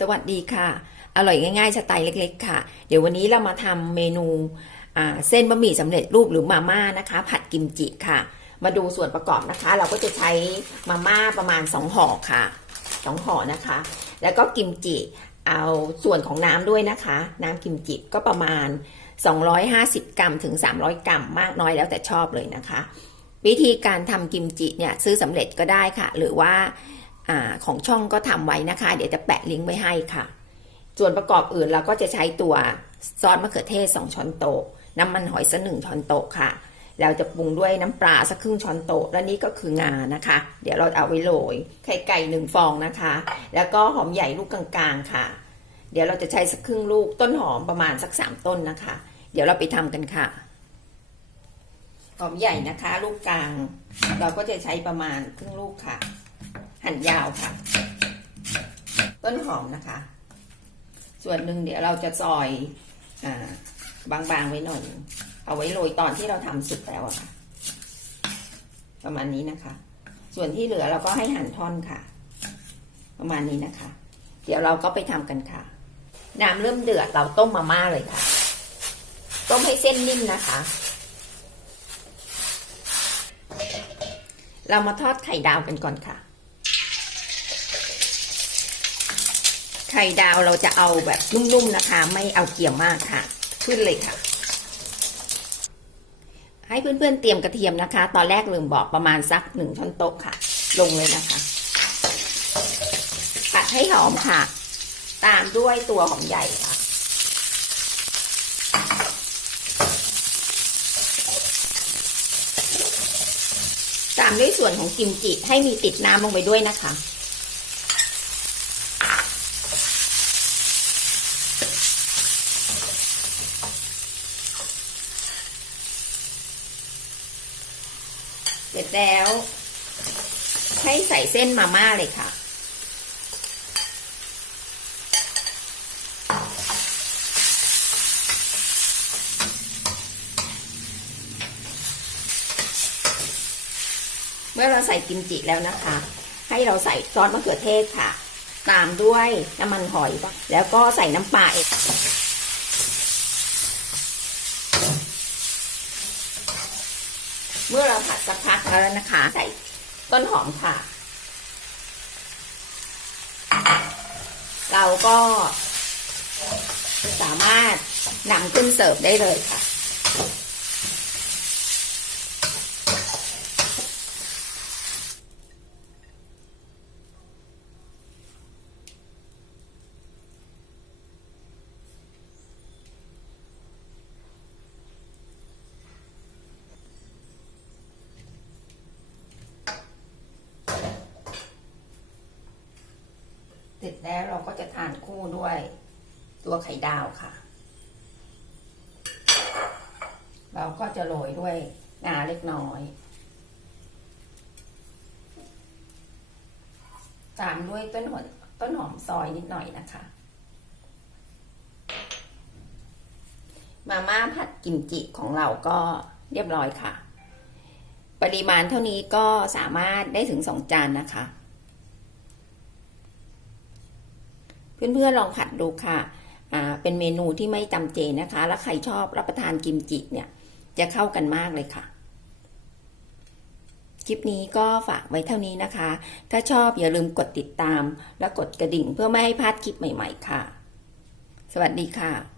สวัสดีค่ะ อร่อยง่ายๆสไตล์เล็ก ๆ ค่ะ เดี๋ยววันนี้เรามาทำเมนูเส้นบะหมี่สำเร็จรูปหรือมาม่านะคะ ผัดกิมจิค่ะ มาดูส่วนประกอบนะคะ เราก็จะใช้มาม่าประมาณ 2ห่อค่ะ 2ห่อนะคะ แล้วก็กิมจิเอาส่วนของน้ำด้วยนะคะ น้ำกิมจิก็ประมาณ 250 กรัมถึง 300 กรัมมากน้อยแล้วแต่ชอบเลยนะคะ วิธีการทำกิมจิเนี่ยซื้อสำเร็จก็ได้ค่ะ หรือว่า อของช่องก็ทำไว้นะคะ เดี๋ยวจะแปะลิงก์ไว้ให้ค่ะ ส่วนประกอบอื่นเราก็จะใช้ตัวซอสมะเขือเทศ 2 ช้อนโต๊ะน้ำมันหอยสักหนึ่งช้อนโต๊ะค่ะ เราจะปรุงด้วยน้ำปลาสักครึ่งช้อนโต๊ะ และนี่ก็คืองานะคะ เดี๋ยวเราเอาไว้โรย ไข่ไก่หนึ่งฟองนะคะ แล้วก็หอมใหญ่ลูกกลางๆค่ะ เดี๋ยวเราจะใช้สักครึ่งลูกต้นหอมประมาณสักสามต้นนะคะ เดี๋ยวเราไปทำกันค่ะ หอมใหญ่นะคะ ลูกกลาง เราก็จะใช้ประมาณครึ่งลูกค่ะ หั่นยาวค่ะ ต้นหอมนะคะ ส่วนหนึ่งเดี๋ยวเราจะซอยอบางๆไว้หน่อย เอาไว้โรยตอนที่เราทำสุกแล้วค่ะ ประมาณนี้นะคะ ส่วนที่เหลือเราก็ให้หั่นท่อนค่ะ ประมาณนี้นะคะ เดี๋ยวเราก็ไปทำกันค่ะ น้ำเริ่มเดือดเราต้มมาม่าเลยค่ะ ต้มให้เส้นนิ่มนะคะ เรามาทอดไข่ดาวกันก่อนค่ะ ไข่ดาวเราจะเอาแบบนุ่มๆนะคะ ไม่เอาเกี่ยมมากค่ะ ขึ้นเลยค่ะ ให้เพื่อนๆเตรียมกระเทียมนะคะ ตอนแรกลืมบอกประมาณสักหนึ่งช้อนโต๊ะค่ะ ลงเลยนะคะผัดให้หอมค่ะ ตามด้วยตัวหอมใหญ่ค่ะตามด้วยส่วนของกิมจิให้มีติดน้ำลงไปด้วยนะคะ เสร็จแล้ว ให้ใส่เส้นมาม่าเลยค่ะ เมื่อเราใส่กิมจิแล้วนะคะ ให้เราใส่ซอสมะเขือเทศค่ะ ตามด้วยน้ำมันหอย แล้วก็ใส่น้ำปลาเอก เมื่อเราผัดสักพักแล้วนะคะ ใส่ต้นหอมค่ะ เราก็สามารถนำขึ้นเสิร์ฟได้เลยค่ะ เสร็จแล้วเราก็จะทานคู่ด้วยตัวไข่ดาวค่ะ เราก็จะโรยด้วยงาเล็กน้อย ตามด้วยต้นหอมต้นหอมซอยนิดหน่อยนะคะ มาม่าผัดกิมจิของเราก็เรียบร้อยค่ะ ปริมาณเท่านี้ก็สามารถได้ถึงสองจานนะคะ เพื่อนๆลองผัดดูค่ะอ่าเป็นเมนูที่ไม่จำเจนะคะ แล้วใครชอบรับประทานกิมจิเนี่ย จะเข้ากันมากเลยค่ะ คลิปนี้ก็ฝากไว้เท่านี้นะคะ ถ้าชอบอย่าลืมกดติดตาม และกดกระดิ่งเพื่อไม่ให้พลาดคลิปใหม่ ๆ ค่ะ สวัสดีค่ะ